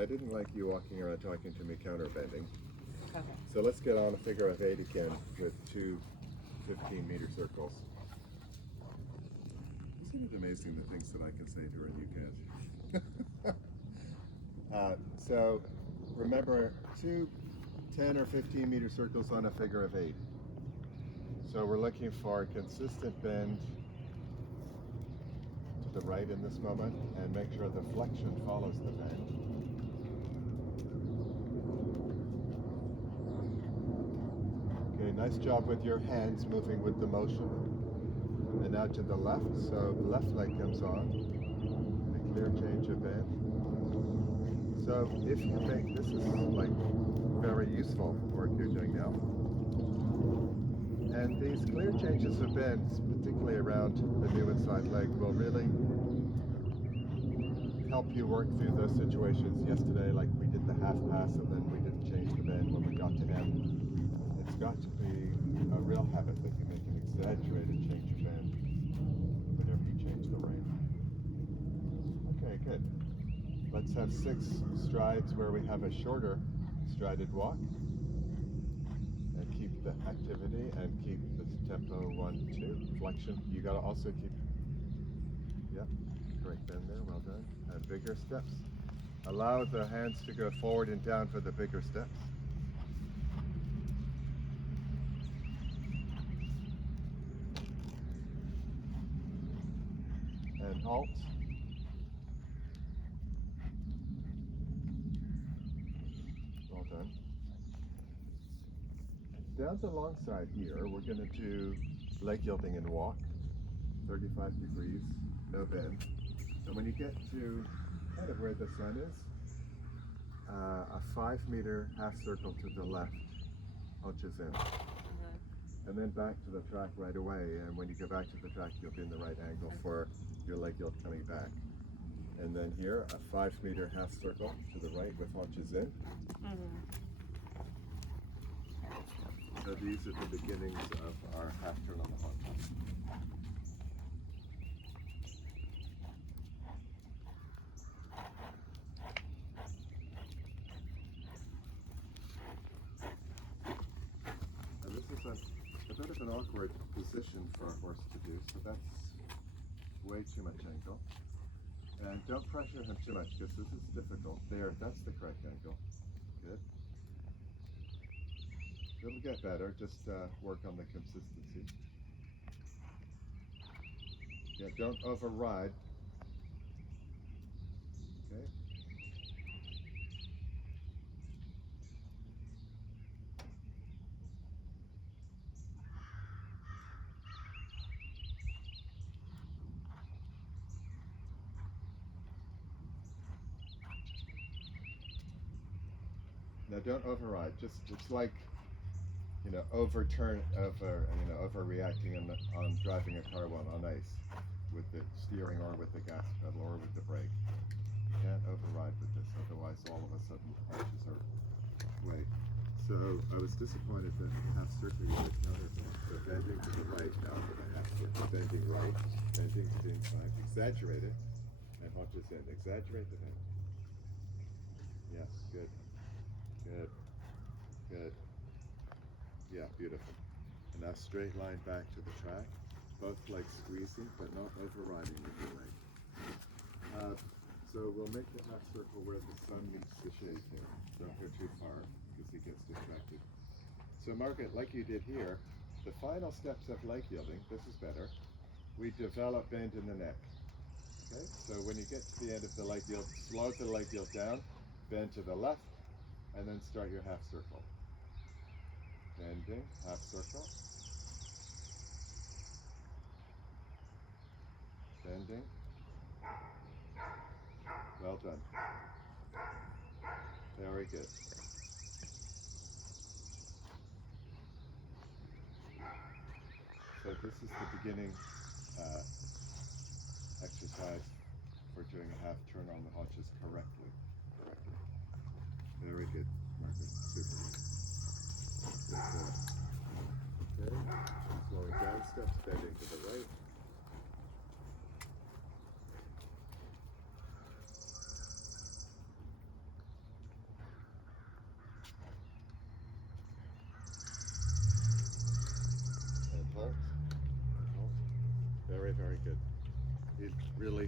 I didn't like you walking around talking to me counterbending. Okay. So let's get on a figure of 8 again with two 15-meter circles. Isn't it amazing the things that I can say to her and you can't? So remember, two 10 or 15-meter circles on a figure of 8. So we're looking for a consistent bend to the right in this moment, and make sure the flexion follows the bend. Okay, nice job with your hands moving with the motion. And now to the left, so the left leg comes on. A clear change of bend. So if you make, this is like very useful work you're doing now. And these clear changes of bends, particularly around the new inside leg, will really help you work through those situations. Yesterday, like we did the half pass and then we didn't change the bend when we got to end. It's got to be a real habit that you make an exaggerated change of bend whenever you change the rein. Okay, good. Let's have 6 strides where we have a shorter strided walk. And keep the activity and keep the tempo 1, 2. Flexion, you gotta also keep, yep, correct bend there, well done. And bigger steps. Allow the hands to go forward and down for the bigger steps. And halt. Well done. Down the long side here, we're going to do leg yielding and walk, 35 degrees, no bend. And when you get to kind of where the sun is, a 5-meter half circle to the left, hunches in. And then back to the track right away, and when you go back to the track, you'll be in the right angle for your leg yield coming back. And then here, a 5-meter half circle to the right with hunches in. So these are the beginnings of our half turn on the haunches. And this is a bit of an awkward position for a horse to do, so that's way too much angle. And don't pressure him too much because this is difficult. There, that's the correct angle. Good. It'll get better, just work on the consistency. Yeah, don't override. Okay. Now don't override. Just it's like, you know, overreacting on driving a car while on ice with the steering or with the gas pedal or with the brake. You can't override with this, otherwise all of a sudden the punches are way. So I was disappointed that half circle was counter. So bending to the right now for the half circle. Bending right, bending to the inside, exaggerate it, and hunches in. Exaggerate the bend. Yes, good. Good. Good. Yeah, beautiful. And now straight line back to the track. Both legs squeezing, but not overriding with your leg. So we'll make the half circle where the sun meets the shade here. Don't go too far because he gets distracted. So Margaret, like you did here, the final steps of leg yielding, this is better, we develop bend in the neck. Okay, so when you get to the end of the leg yield, slow the leg yield down, bend to the left, and then start your half circle. Bending, half circle. Bending. Well done. Very good. So this is the beginning exercise for doing a half turn on the haunches correctly. Very good, Margaret. Super. Good. Okay. Slowing down steps, bending to the right.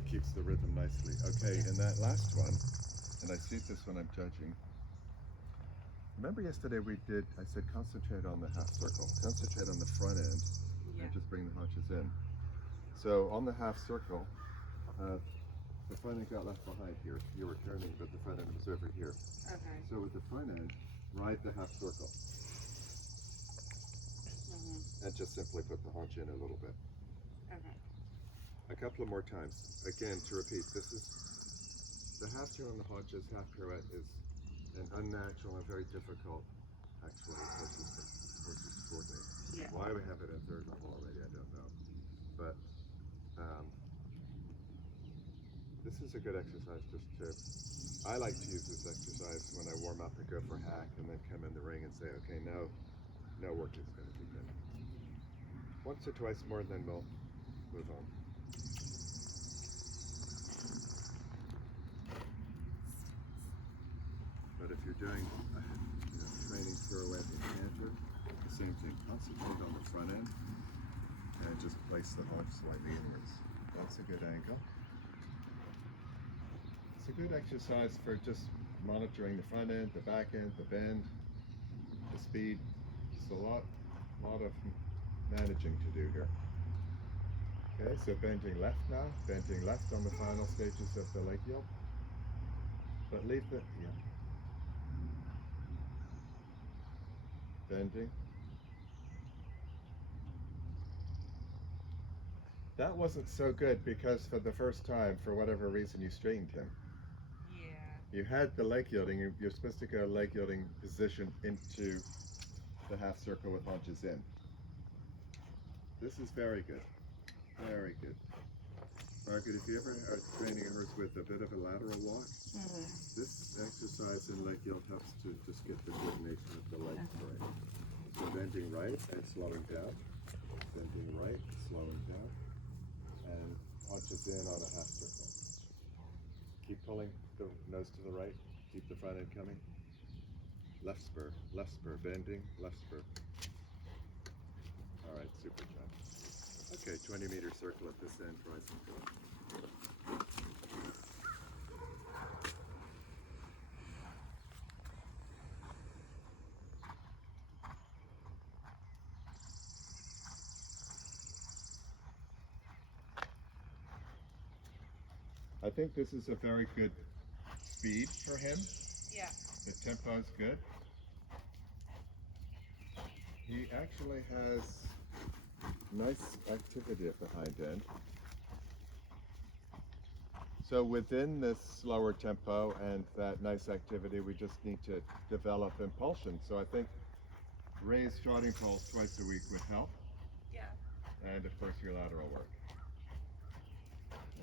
it keeps the rhythm nicely. Okay, in that last one, and I see this when I'm judging. Remember yesterday I said concentrate on the half circle, concentrate on the front end, and just bring the haunches in. So on the half circle, the front end got left behind here. You were turning, but the front end was over here. Okay. So with the front end, ride the half circle. And just simply put the haunch in a little bit. Okay. A couple of more times. Again, to repeat, this is the half turn on the haunches, half pirouette is an unnatural and very difficult, actually, horses to coordinate. Yeah. Why we have it at third level already, I don't know. But this is a good exercise just to, I like to use this exercise when I warm up and go for hack and then come in the ring and say, okay, now work is going to begin. Once or twice more, then we'll move on. But if you're doing training pirouette and canter, the same thing. Concentrate on the front end and just place the haunch slightly inwards. That's a good angle. It's a good exercise for just monitoring the front end, the back end, the bend, the speed. It's a lot of managing to do here. Okay, so bending left now, bending left on the final stages of the leg yield. But leave the, bending. That wasn't so good because for the first time, for whatever reason, you straightened him. Yeah. You had the leg yielding, you're supposed to go leg yielding position into the half circle with haunches in. This is very good. Very good. Margaret, if you ever are training a horse with a bit of a lateral walk, this exercise in leg yield helps to just get the coordination of the legs right. So bending right and slowing down. Bending right, slowing down. And haunches in on a half circle. Keep pulling the nose to the right. Keep the front end coming. Left spur, bending, left spur. All right, super job. Okay, 20-meter circle at this end, rise and go. I think this is a very good speed for him. Yeah. The tempo is good. He actually has nice activity at the hind end. So within this slower tempo and that nice activity, we just need to develop impulsion. So I think raised trotting poles twice a week would help. Yeah. And of course your lateral work.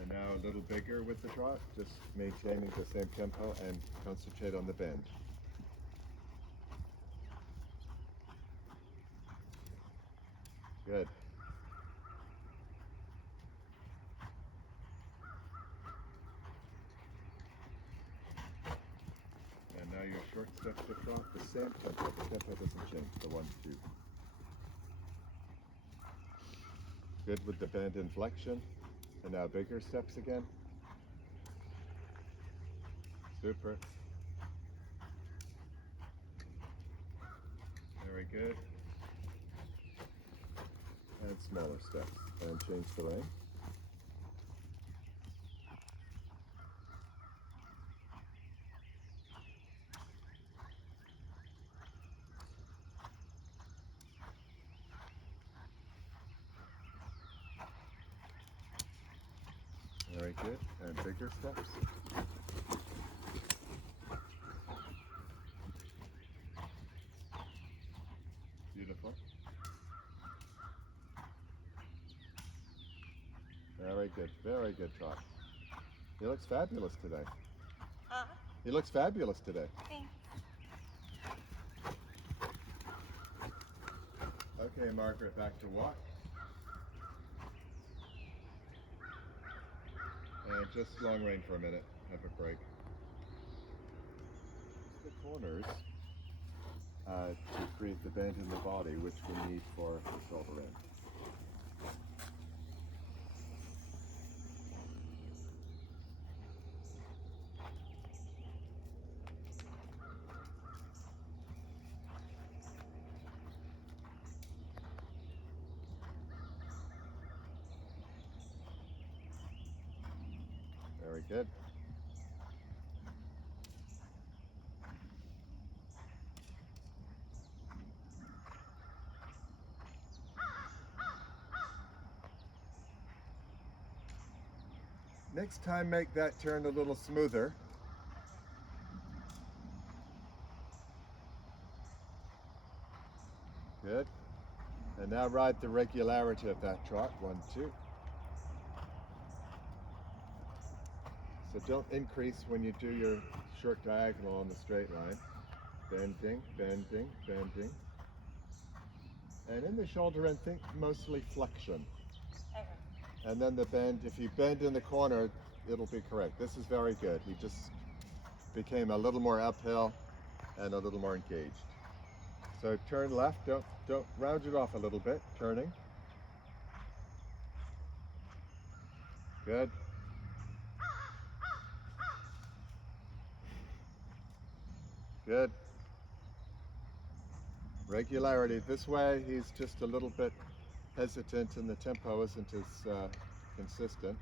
And now a little bigger with the trot, just maintaining the same tempo and concentrate on the bend. Good. And now your short step to trot, the same tempo. The tempo doesn't change, the 1-2. Good with the bend and flexion. And now bigger steps again. Super. Very good. And smaller steps. And change the rein. Very good. And bigger steps. Beautiful. Very good. Very good trot. He looks fabulous today. He looks fabulous today. Thanks. Okay, Margaret, back to walk. And just long rein for a minute. Have a break. The corners to create the bend in the body, which we need for the shoulder end. Very good. Next time, make that turn a little smoother. Good. And now ride the regularity of that trot. 1, 2. So don't increase when you do your short diagonal on the straight line. Bending, bending, bending. And in the shoulder end, think mostly flexion. Okay. And then the bend, if you bend in the corner, it'll be correct. This is very good. He just became a little more uphill and a little more engaged. So turn left, don't round it off a little bit, turning. Good. Good. Regularity. This way, he's just a little bit hesitant and the tempo isn't as consistent.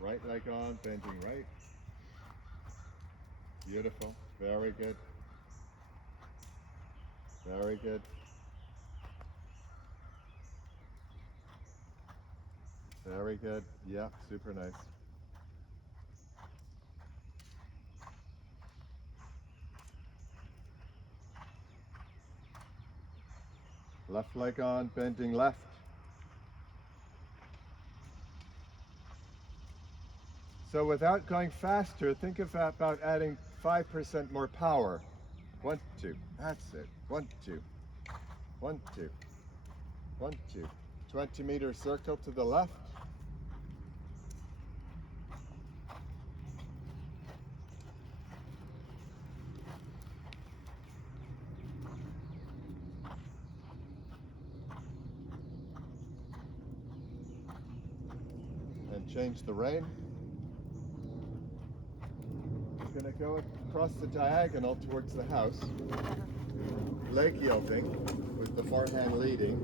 Right leg on, bending right. Beautiful. Very good. Very good. Very good. Yeah, super nice. Left leg on, bending left. So without going faster, think of about adding 5% more power. 1, 2. That's it. 1, 2. 1, 2. 1, 2. 20-meter circle to the left. And change the rein. We're going to go across the diagonal towards the house. Leg yielding with the forehand leading.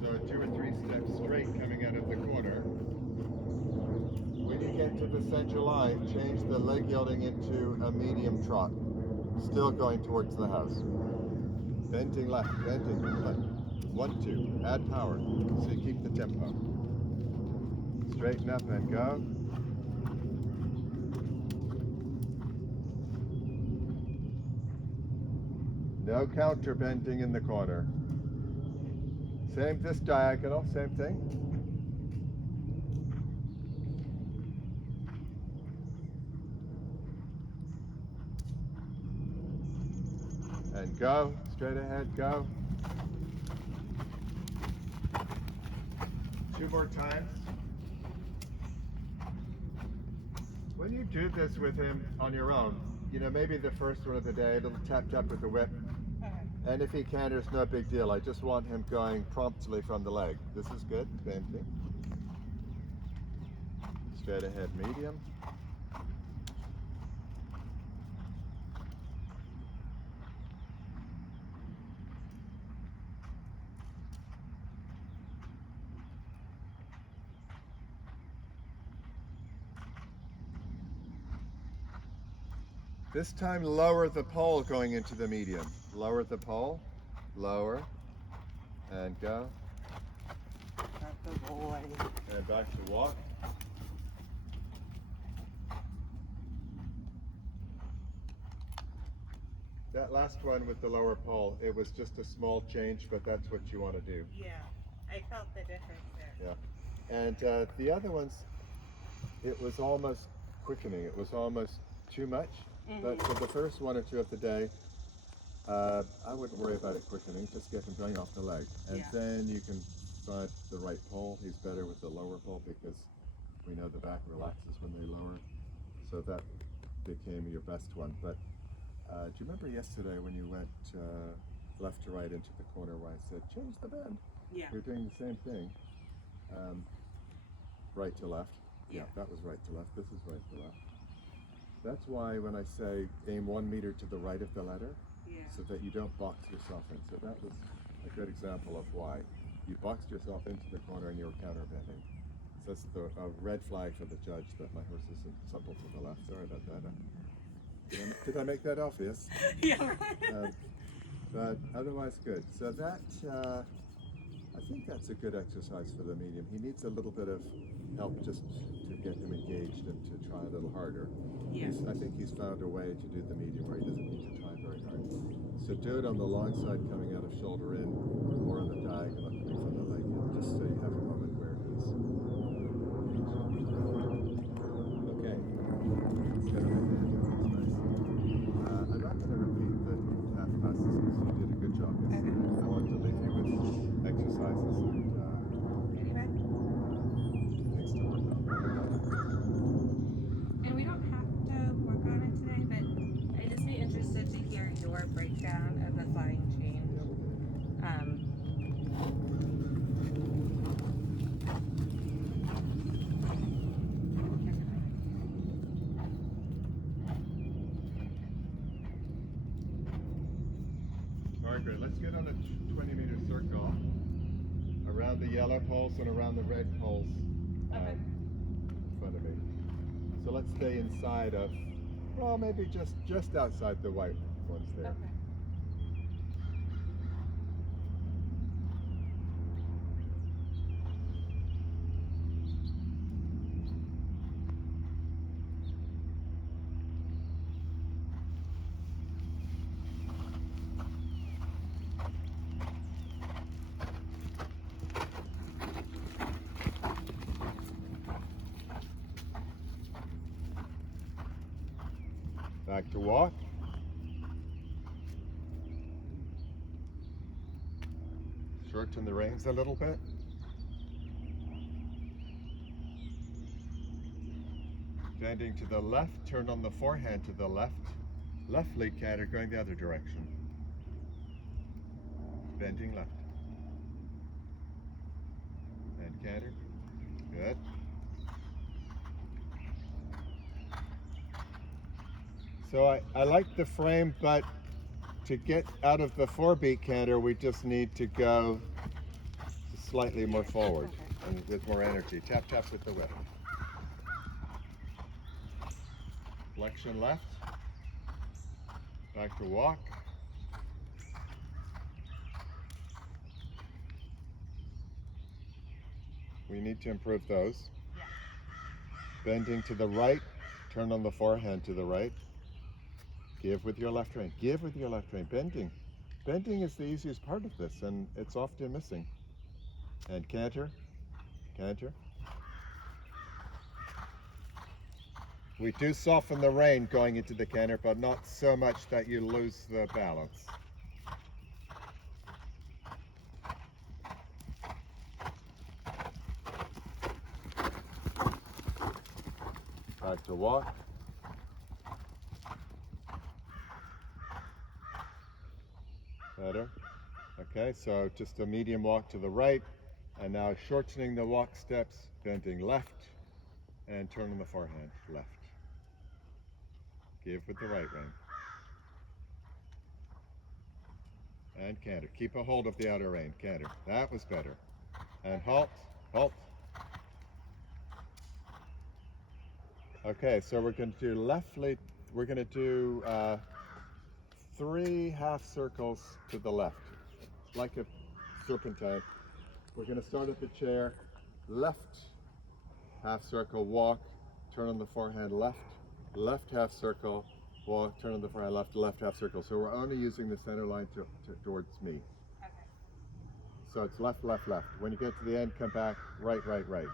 So 2 or 3 steps straight coming out of the corner. When you get to the center line, change the leg yielding into a medium trot. Still going towards the house. Bending left, bending left. 1, 2. Add power so you keep the tempo. Straighten up and go. No counter bending in the corner. Same this diagonal, same thing. And go, straight ahead, go. 2 more times. When you do this with him on your own, maybe the first one of the day, a little tap tap with the whip. And if he canters, no big deal. I just want him going promptly from the leg. This is good, bending. Straight ahead, medium. This time lower the pole going into the medium. Lower the pole, lower, and go. That's a boy. And back to walk. That last one with the lower pole, it was just a small change, but that's what you want to do. Yeah, I felt the difference there. Yeah. And the other ones, it was almost quickening. It was almost too much. But for the first 1 or 2 of the day, I wouldn't worry about it quickening. Just get him going off the leg. And then you can find the right pole. He's better with the lower pole because we know the back relaxes when they lower. So that became your best one. But do you remember yesterday when you went left to right into the corner where I said, change the bend? Yeah. You're doing the same thing. Right to left. Yeah, that was right to left. This is right to left. That's why when I say aim 1 meter to the right of the letter, so that you don't box yourself in. So that was a good example of why. You boxed yourself into the corner and you were counter bending. So that's a red flag for the judge that my horse isn't supple to the left. Sorry about that. Did I make that obvious? Yeah. But otherwise good. So that, I think that's a good exercise for the medium. He needs a little bit of help just to get him engaged and to try a little harder. Yes. I think he's found a way to do the medium where he doesn't need to try very hard. So do it on the long side coming out of shoulder in, or on the diagonal coming from the leg in, just so you have a moment where he's engaged. Okay. Let's get him in there. That's nice. I'm not going to repeat the half passes because you did a good job yesterday. I want to leave you with exercises and Anyway. things to work on. And we don't have to work on it today, but I'd just be interested to hear your breakdown of the flying change. Margaret, let's get on a 20-meter circle around the yellow poles and around the red poles Okay. in front of me. So let's stay inside of, well, maybe just outside the white ones there. Okay. Back to walk. Shorten the reins a little bit. Bending to the left, turn on the forehand to the left. Left lead canter going the other direction. Bending left. And canter. Good. So I like the frame, but to get out of the 4-beat canter, we just need to go slightly more forward and with more energy. Tap, tap with the whip. Flexion left. Back to walk. We need to improve those. Yeah. Bending to the right. Turn on the forehand to the right. Give with your left rein. Give with your left rein. Bending. Bending is the easiest part of this, and it's often missing. And canter. Canter. We do soften the rein going into the canter, but not so much that you lose the balance. Back to walk. Better. Okay, so just a medium walk to the right, and now shortening the walk steps, bending left, and turning the forehand left. Give with the right rein. And canter. Keep a hold of the outer rein. Canter. That was better. And halt. Halt. Okay, so we're going to do left lead. We're going to do 3 half circles to the left, like a serpentine. We're going to start at the chair. Left half circle, walk, turn on the forehand left. Left half circle, walk, turn on the forehand left, left half circle. So we're only using the center line towards me. Okay. So it's left, left, left. When you get to the end, come back, right, right, right.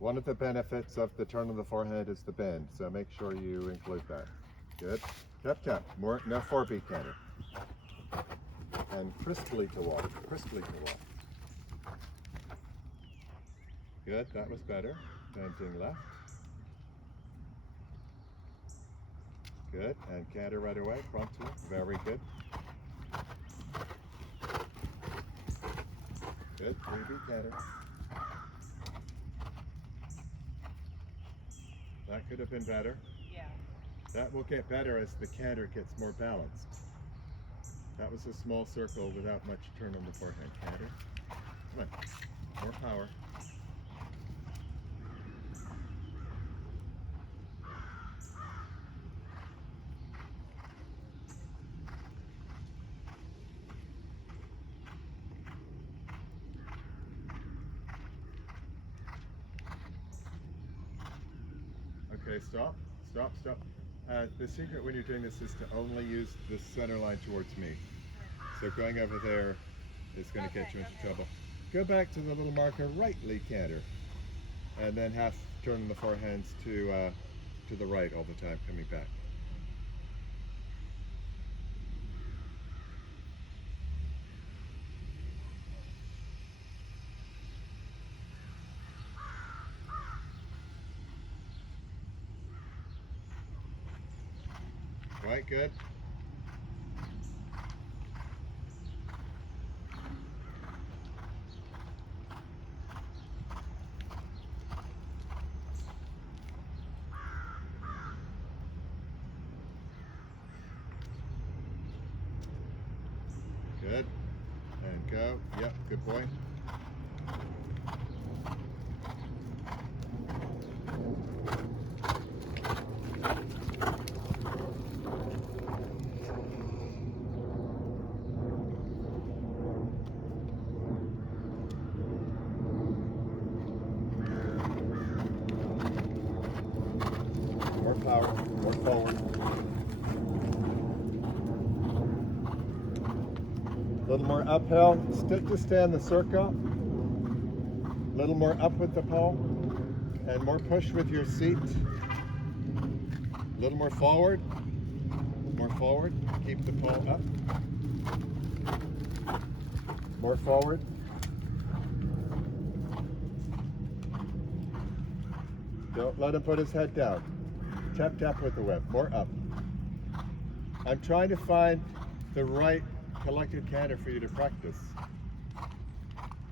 One of the benefits of the turn on the forehand is the bend, so make sure you include that. Good. Tap, tap. More, no 4-beat canter. And crisply to walk. Crisply to walk. Good. That was better. Bending left. Good. And canter right away. Front two. Very good. Good. 3-beat canter. That could have been better. Yeah. That will get better as the canter gets more balanced. That was a small circle without much turn on the forehand. Canter. Come on. More power. Okay, stop. Stop, stop. The secret when you're doing this is to only use the center line towards me. So going over there is going to get you into trouble. Go back to the little marker, rightly canter, and then half turn the forehands to the right all the time, coming back. Right, good. Good. And go. Yep, good boy. More power, more forward. A little more uphill, stick to stay in the circle. A little more up with the pole, and more push with your seat. A little more forward, keep the pole up. More forward. Don't let him put his head down. Tap, tap with the whip, more up. I'm trying to find the right collected canter for you to practice.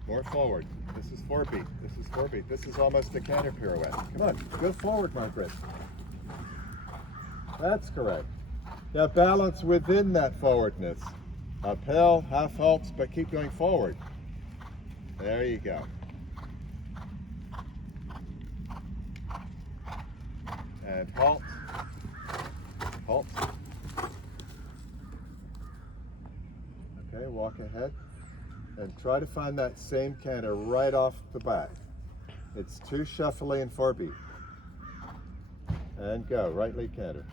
More forward. This is 4-beat. This is 4-beat. This is almost a canter pirouette. Come on, go forward, Margaret. That's correct. Now balance within that forwardness. Uphill, half halts, but keep going forward. There you go. And halt. Halt. Okay, walk ahead. And try to find that same canter right off the bat. It's too shuffly and 4-beat. And go, right lead canter.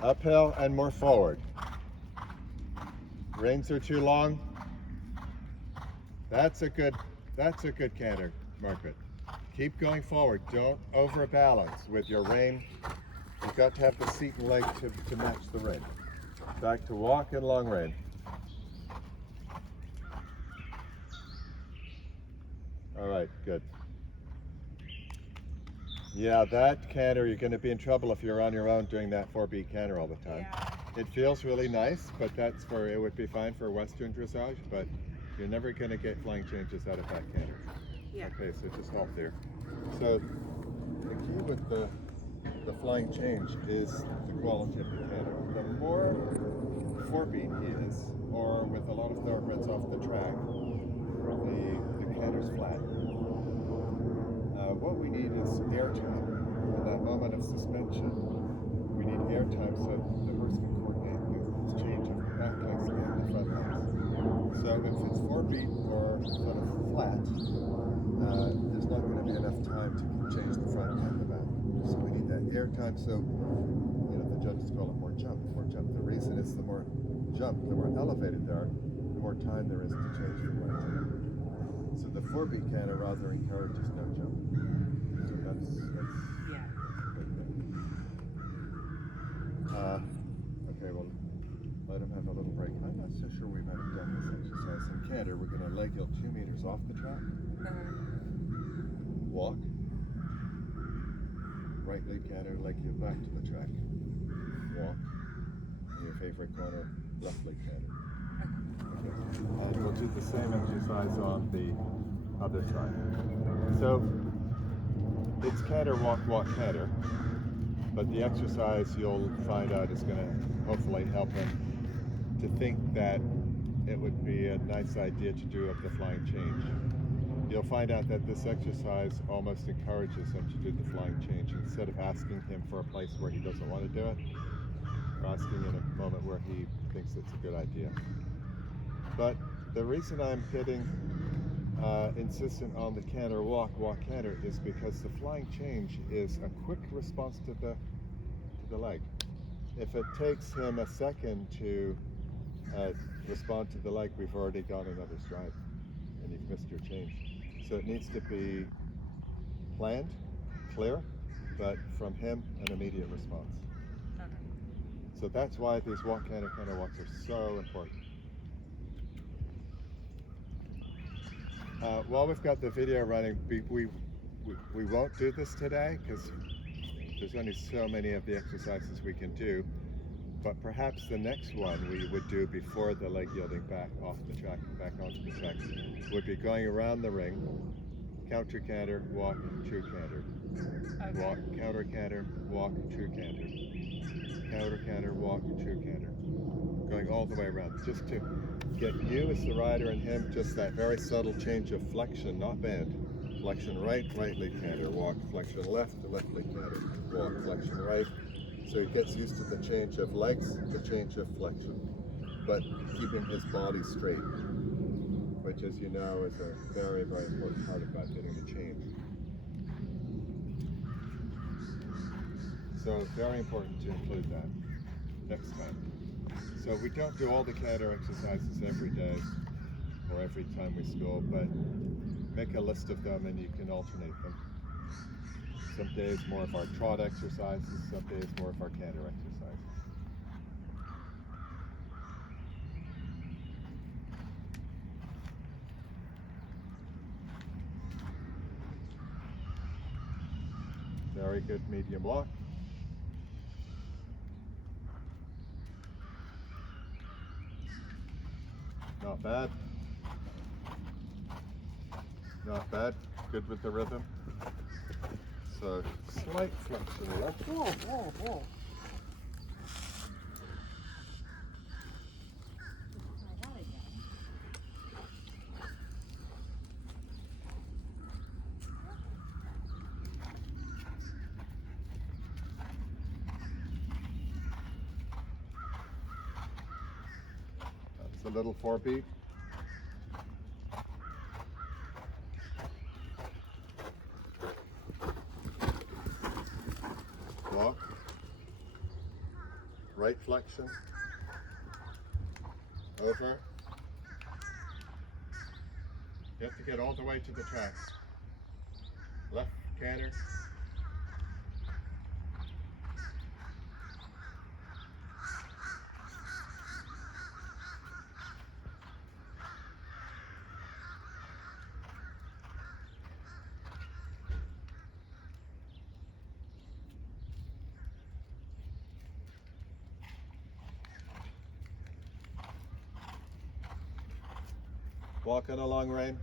Uphill and more forward. Reins are too long. That's a good canter, Margaret. Keep going forward. Don't overbalance with your rein. You've got to have the seat and leg to match the rein. Back to walk and long rein. All right, good. Yeah, that canter, you're going to be in trouble if you're on your own doing that 4-beat canter all the time. Yeah. It feels really nice, but it would be fine for Western dressage, but you're never going to get flying changes out of that canter. Yeah. Okay, so just halt there. So the key with the flying change is the quality of the canter. The more 4-beat he is, or with a lot of thoroughbreds off the track, the canter's flat. What we need is airtime. In that moment of suspension, we need airtime so the horse can coordinate the change of the back legs and the front legs. So if it's 4-beat or sort of flat, there's not going to be enough time to change the front and the back. So we need that airtime. So the judges call it more jump, more jump. The reason is the more jump, the more elevated they are, the more time there is to change from right to left. So the 4-beat canter rather encourages no jump. So that's Yeah. okay, well, let him have a little break. I'm not so sure we might have done this exercise in canter. We're going to leg heel 2 meters off the track. Walk. Right lead canter, leg heel back to the track. Walk. In your favorite corner, left lead canter. Okay. And we'll do the same exercise on the other side. So it's canter, walk, walk, canter. But the exercise you'll find out is going to hopefully help him to think that it would be a nice idea to do up the flying change. You'll find out that this exercise almost encourages him to do the flying change instead of asking him for a place where he doesn't want to do it, or asking in a moment where he thinks it's a good idea. But the reason I'm getting insistent on the canter walk, walk canter, is because the flying change is a quick response to the leg. If it takes him a second to respond to the leg, we've already gone another stride and you've missed your change. So it needs to be planned, clear, but from him, an immediate response. Okay. So that's why these walk canter walks are so important. While we've got the video running, we won't do this today because there's only so many of the exercises we can do. But perhaps the next one we would do before the leg yielding back off the track and back onto the track would be going around the ring, counter canter, walk, true canter. Okay. Walk, counter canter, walk, true canter. Counter canter, walk, true canter. Going all the way around, just to get you as the rider and him just that very subtle change of flexion, not bend. Flexion right, right leg canter, walk, flexion left leg canter, walk, flexion right. So he gets used to the change of legs, the change of flexion, but keeping his body straight, which, as you know, is a very, very important part about getting the change. So very important to include that next time. So we don't do all the canter exercises every day or every time we school, but make a list of them and you can alternate them. Some days more of our trot exercises, some days more of our canter exercises. Very good medium walk. Not bad. Not bad. Good with the rhythm. So slight flexion left. Whoa, whoa, whoa. That's a little 4-beat. Walk. Right flexion. Over. You have to get all the way to the track. Left canter. Walking along, Rain.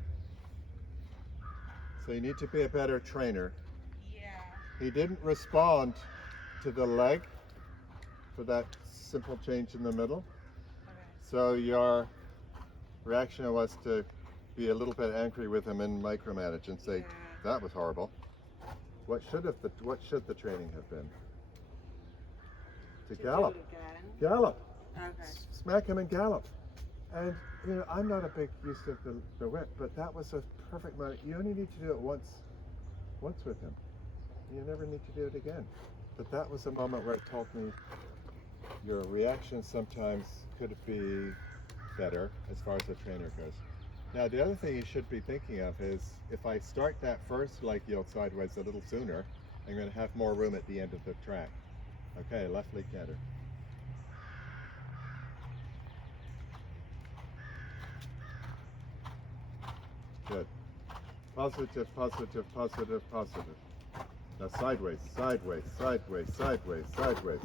So you need to be a better trainer. Yeah. He didn't respond to the leg for that simple change in the middle. Okay. So your reaction was to be a little bit angry with him and micromanage and say, Yeah. that was horrible. What should the training have been? To gallop. Do it again. Gallop. Okay. Smack him and gallop. And you know, I'm not a big use of the whip, but that was a perfect moment. You only need to do it once with him. You never need to do it again. But that was a moment where it told me your reaction sometimes could be better as far as the trainer goes. Now the other thing you should be thinking of is if I start that first leg yield sideways a little sooner, I'm going to have more room at the end of the track. Okay, left leg canter. Good. Positive, positive, positive, positive. Now sideways, sideways, sideways, sideways, sideways.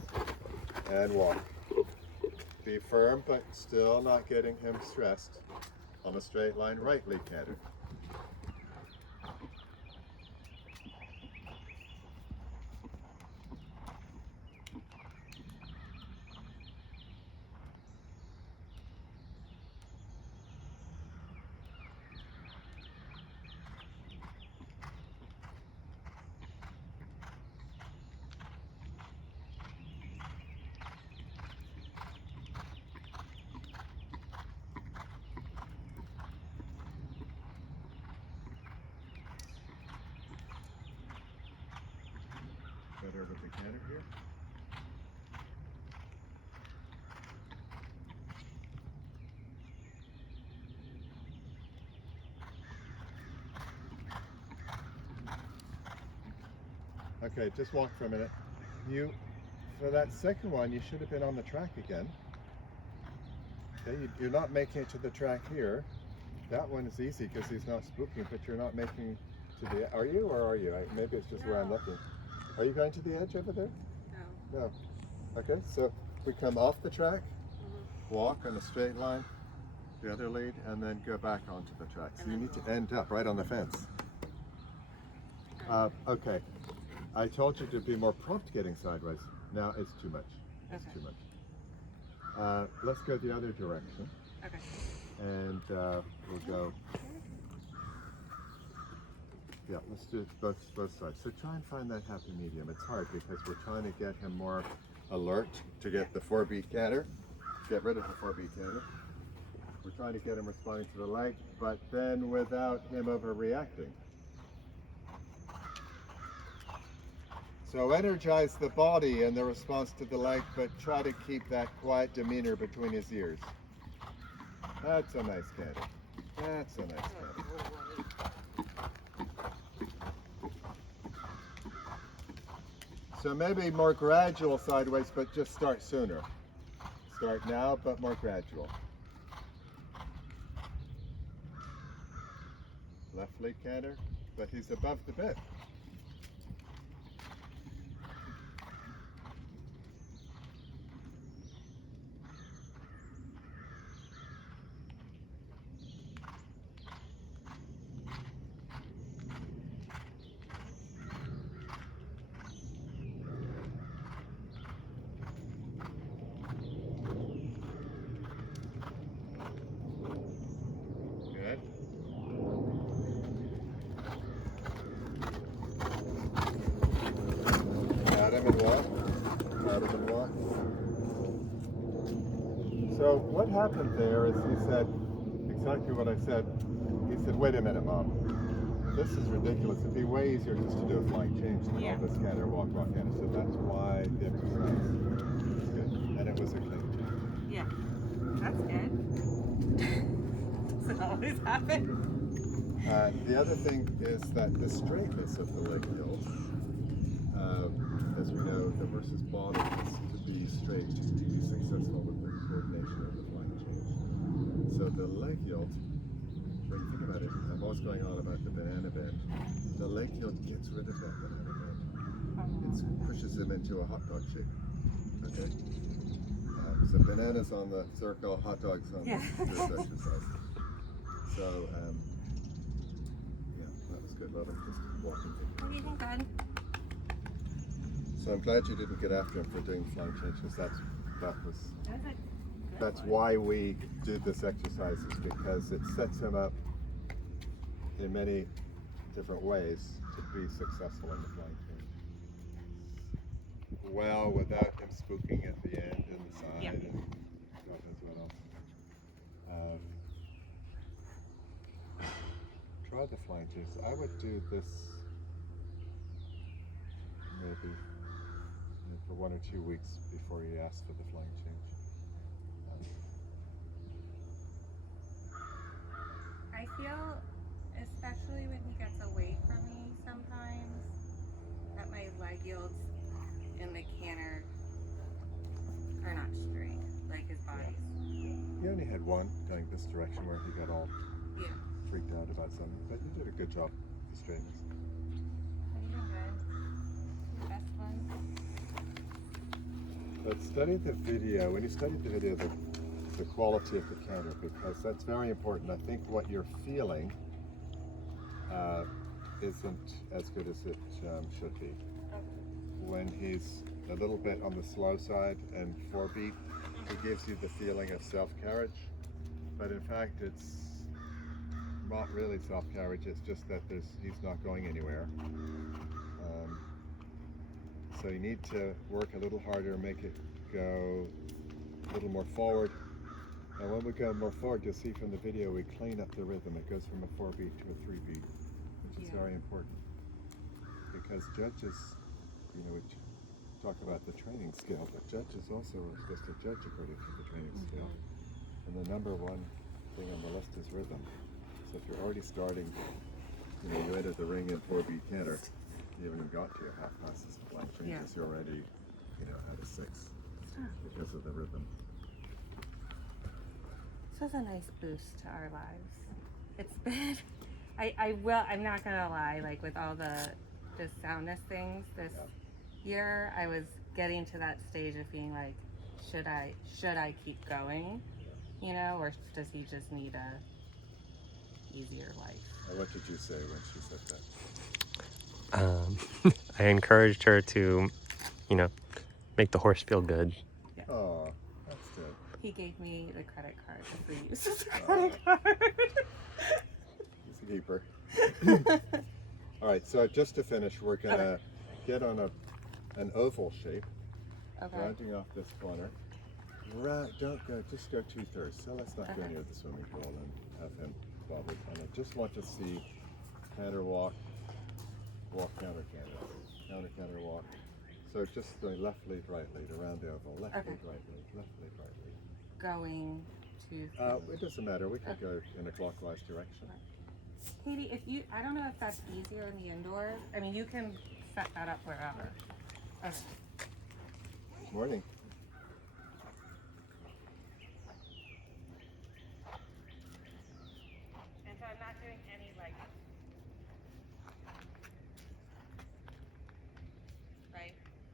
And walk. Be firm, but still not getting him stressed. On a straight line, right leg canter. canter here. Okay, just walk for a minute. For that second one, you should have been on the track again. Okay, you're not making it to the track here. That one is easy because he's not spooking, but you're not making to the. Are you or are you? Maybe it's just where I'm looking. Are you going to the edge over there? No. No. Okay, so we come off the track, walk on a straight line, the other lead, and then go back onto the track. So you need to end up right on the fence. Okay. I told you to be more prompt getting sideways. Now it's too much. It's too much. Let's go the other direction. Okay. And we'll go. Yeah, let's do it both sides. So try and find that happy medium. It's hard because we're trying to get him more alert to get the 4-beat canter. Get rid of the 4-beat canter. We're trying to get him responding to the leg, but then without him overreacting. So energize the body and the response to the leg, but try to keep that quiet demeanor between his ears. That's a nice canter. That's a nice canter. So maybe more gradual sideways, but just start sooner. Start now, but more gradual. Left leg canter, but he's above the bit. Good. Pat him and walk. Pat him and walk. So what happened there is he said exactly what I said. He said, wait a minute, Mom. This is ridiculous. It'd be way easier just to do a flying change than all this canter, walk, canter. So that's why the exercise is good. And it was a clean change. Yeah. That's good. Doesn't always happen. The other thing is that the straightness of the leg hill, as we know, the horse's body has to be straight to be successful with the coordination of the flying change. So the leg yield, when you think about it, I'm always going on about the banana bend. The leg yield gets rid of that banana bend. It pushes him into a hot dog shape. Okay? So bananas on the circle, hot dogs on the exercise. So, yeah, that was good. Love it. Just walking. What do you think, Dad? So I'm glad you didn't get after him for doing flying change, because that's why we do this exercise, is because it sets him up in many different ways to be successful in the flying change. Well, without him spooking at the end and the side, and God knows what else. Try the flying change. I would do this maybe for 1 or 2 weeks before you ask for the flying change. I feel, especially when he gets away from me sometimes, that my leg yields in the canter are not straight, like his body's. He only had one going this direction where he got all freaked out about something, but you did a good job with the straightness. What are you doing, guys? Best one? But study the video. When you study the video, the quality of the canter, because that's very important. I think what you're feeling isn't as good as it should be. When he's a little bit on the slow side and 4-beat, he gives you the feeling of self-carriage, but in fact it's not really self-carriage, it's just that he's not going anywhere. So you need to work a little harder, make it go a little more forward. And when we go more forward, you'll see from the video, we clean up the rhythm. It goes from a 4-beat to a 3-beat, which is very important. Because judges, talk about the training scale, but judges also are supposed to judge according to the training scale. And the number one thing on the list is rhythm. So if you're already starting, you entered the ring in 4-beat canter, you haven't even got to your half passes and flank changes, you're already, at a 6 because of the rhythm. This was a nice boost to our lives. It's been, I'm not gonna lie, like with all the soundness things this year, I was getting to that stage of being like, should I keep going, or does he just need a easier life? What did you say when she said that? I encouraged her to, make the horse feel good. Yeah. Oh, that's good. He gave me the credit card, the free use of the credit card. He's a keeper. All right, so just to finish, we're gonna get on an oval shape, rounding off this corner. Don't go, just go 2/3. So let's not go near the swimming pool and have him bobble. And I just want to see canter walk, counter, counter, walk. So just going left lead, right lead, around the oval, left lead, right lead, left lead, right lead. Going to. It doesn't matter. We can go in a clockwise direction. Katie, I don't know if that's easier in the indoor. I mean, you can set that up wherever. Okay. Morning. And so I'm not doing any right?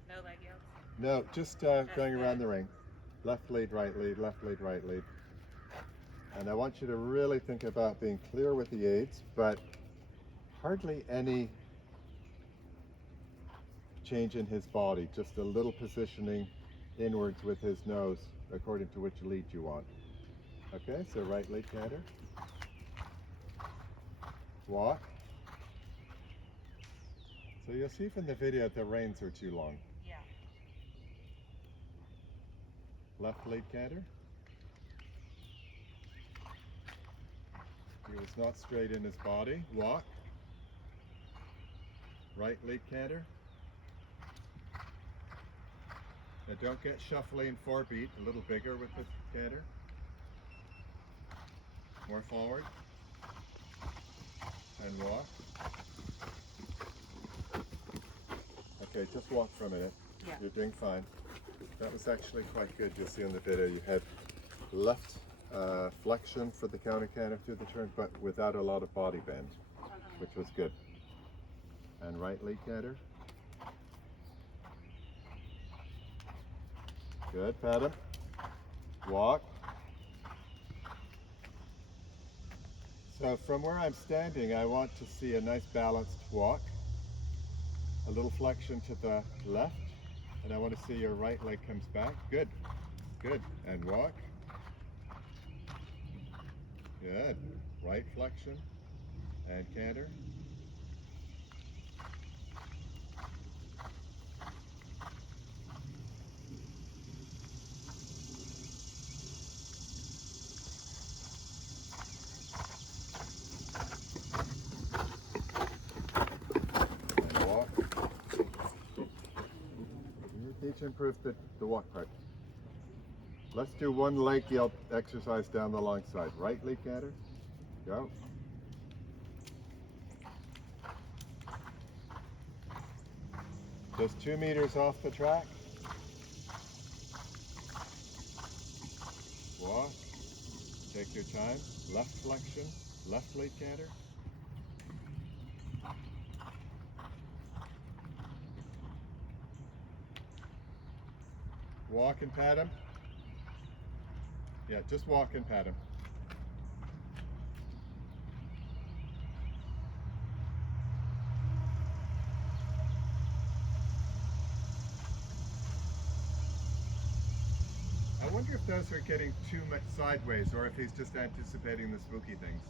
No leg yields? No, just going around the ring. Left lead, right lead, left lead, right lead. And I want you to really think about being clear with the aids, but hardly any change in his body, just a little positioning inwards with his nose according to which lead you want. Okay, so right lead canter. Walk. So you'll see from the video the reins are too long. Yeah. Left lead canter. He was not straight in his body. Walk. Right lead canter. Now don't get shuffly and 4-beat, a little bigger with the canter. More forward. And walk. Okay, just walk for a minute. Yeah. You're doing fine. That was actually quite good. You'll see in the video you had left flexion for the counter canter through the turn, but without a lot of body bend, which was good. And right lead canter. Good, pat him. Walk. So from where I'm standing, I want to see a nice balanced walk. A little flexion to the left. And I want to see your right leg comes back. Good. Good. And walk. Good. Right flexion. And canter. And walk. You need to improve the walk part. Let's do one leg yield exercise down the long side. Right leg canter. Go. Just 2 meters off the track. Walk. Take your time. Left flexion. Left leg canter. Walk and pat him. Yeah, just walk and pat him. I wonder if those are getting too much sideways or if he's just anticipating the spooky things.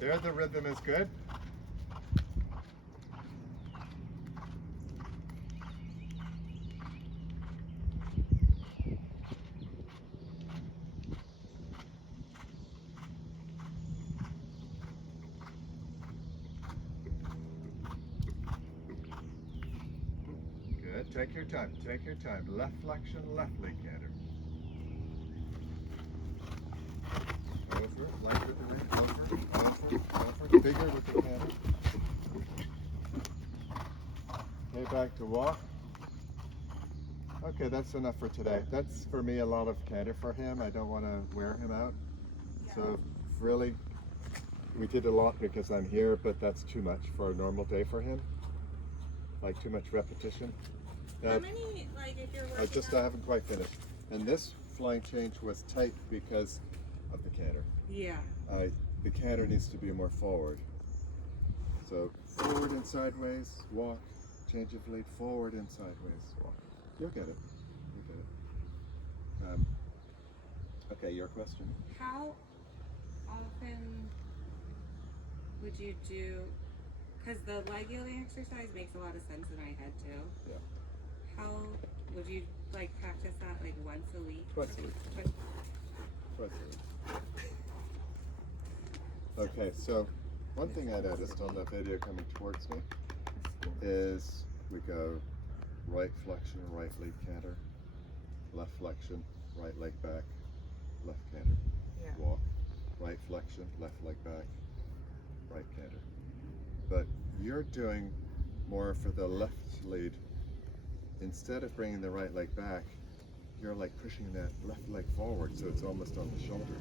There, the rhythm is good. take your time. Take your time. Left flexion, left leg canter. Over, left with the leg, over, bigger with the canter. Okay, back to walk. Okay, that's enough for today. That's for me a lot of canter for him. I don't want to wear him out. So really, we did a lot because I'm here, but that's too much for a normal day for him. Like too much repetition. How many, like, if you're working I haven't quite finished. And this flying change was tight because of the canter. Yeah. The canter needs to be more forward. So forward and sideways, walk, change of lead, forward and sideways, walk. You'll get it. You'll get it. Okay, your question? How often would you do, because the leg yielding exercise makes a lot of sense in my head too. Yeah. How would you like practice that like once a week? Twice a week. Twice a week. Okay, so one thing I noticed on the video coming towards me is we go right flexion, right leg canter, left flexion, right leg back, left canter, walk, right flexion, left leg back, right canter. But you're doing more for the left lead. Instead of bringing the right leg back, you're like pushing that left leg forward so it's almost on the shoulder.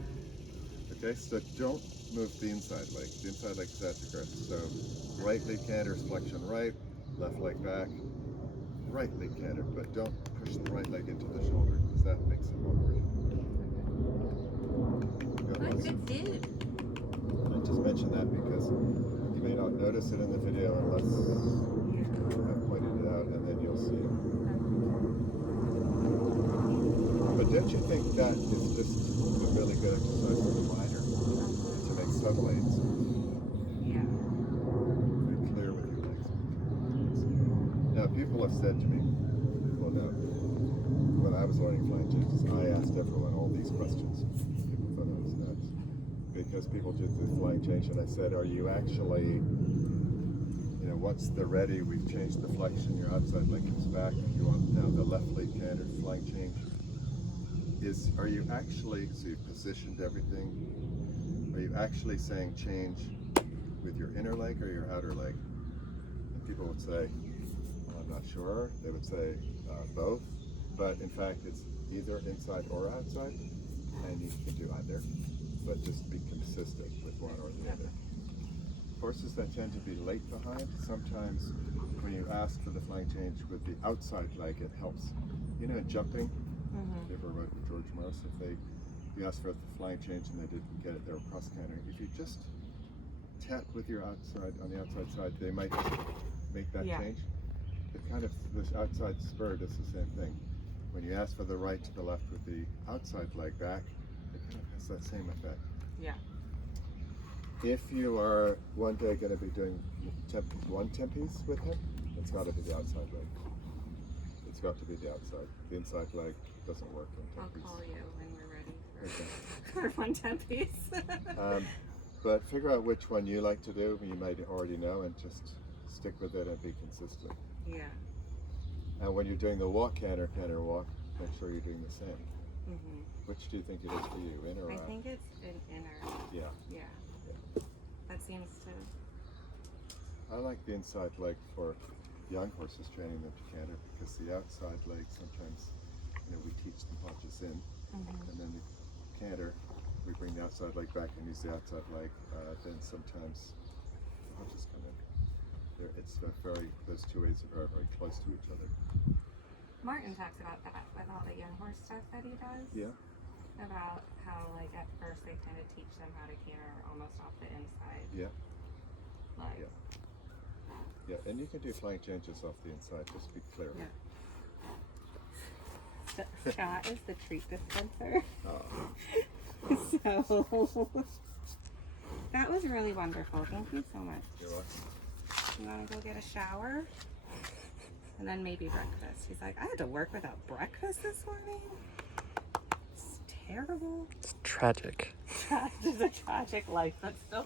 Okay, so don't move the inside leg. The inside leg is at the grip. So right leg canter is flexion right, left leg back, right leg canter, but don't push the right leg into the shoulder because that makes it awkward. Like the dude. I just mentioned that because you may not notice it in the video unless I've pointed it out, and then you'll see it. But don't you think that is just a really good exercise for the rider to make subblades? Yeah. Be clear with your legs. Now, people have said to me, well, no, when I was learning flying changes, I asked everyone all these questions. People thought I was nuts. Because people did the flying change, and I said, are you actually, once they're ready, we've changed the flexion, your outside leg comes back, you want now the left leg canter, flying change. Are you actually, so you've positioned everything, are you actually saying change with your inner leg or your outer leg? And people would say, well, I'm not sure. They would say both, but in fact it's either inside or outside, and you can do either, but just be consistent with one or the other. Horses that tend to be late behind, sometimes when you ask for the flying change with the outside leg, it helps. In jumping, if you ever rode with George Morris, you asked for the flying change and they didn't get it, they were cross cantering. If you just tap with your outside, on the outside side, they might make that change. It kind of, this outside spur does the same thing. When you ask for the right to the left with the outside leg back, it kind of has that same effect. Yeah. If you are one day going to be doing one tempies with him, it's got to be the outside leg. It's got to be the outside. The inside leg doesn't work in tempies. I'll call you when we're ready for, Okay. for one 10 piece. But figure out which one you like to do. You might already know, and just stick with it and be consistent. Yeah. And when you're doing the walk canter walk, make sure you're doing the same. Mm-hmm. Which do you think it is for you, in or out? I think it's an inner. Yeah. Yeah. That seems to. I like the inside leg for young horses, training them to canter, because the outside leg sometimes, we teach them punches in, and then the canter, we bring the outside leg back and use the outside leg. Then sometimes punches come in. Those two ways are very close to each other. Martin talks about that with all the young horse stuff that he does. Yeah. About how, like, at first they kind of teach them how to canter almost off the inside. Yeah. Like. Yeah, and you can do flying changes off the inside, just be clear. Yeah. Scott is the treat dispenser. So that was really wonderful. Thank you so much. You're welcome. You want to go get a shower? And then maybe breakfast. He's like, I had to work without breakfast this morning. It's terrible. It's tragic. It's a tragic life, but still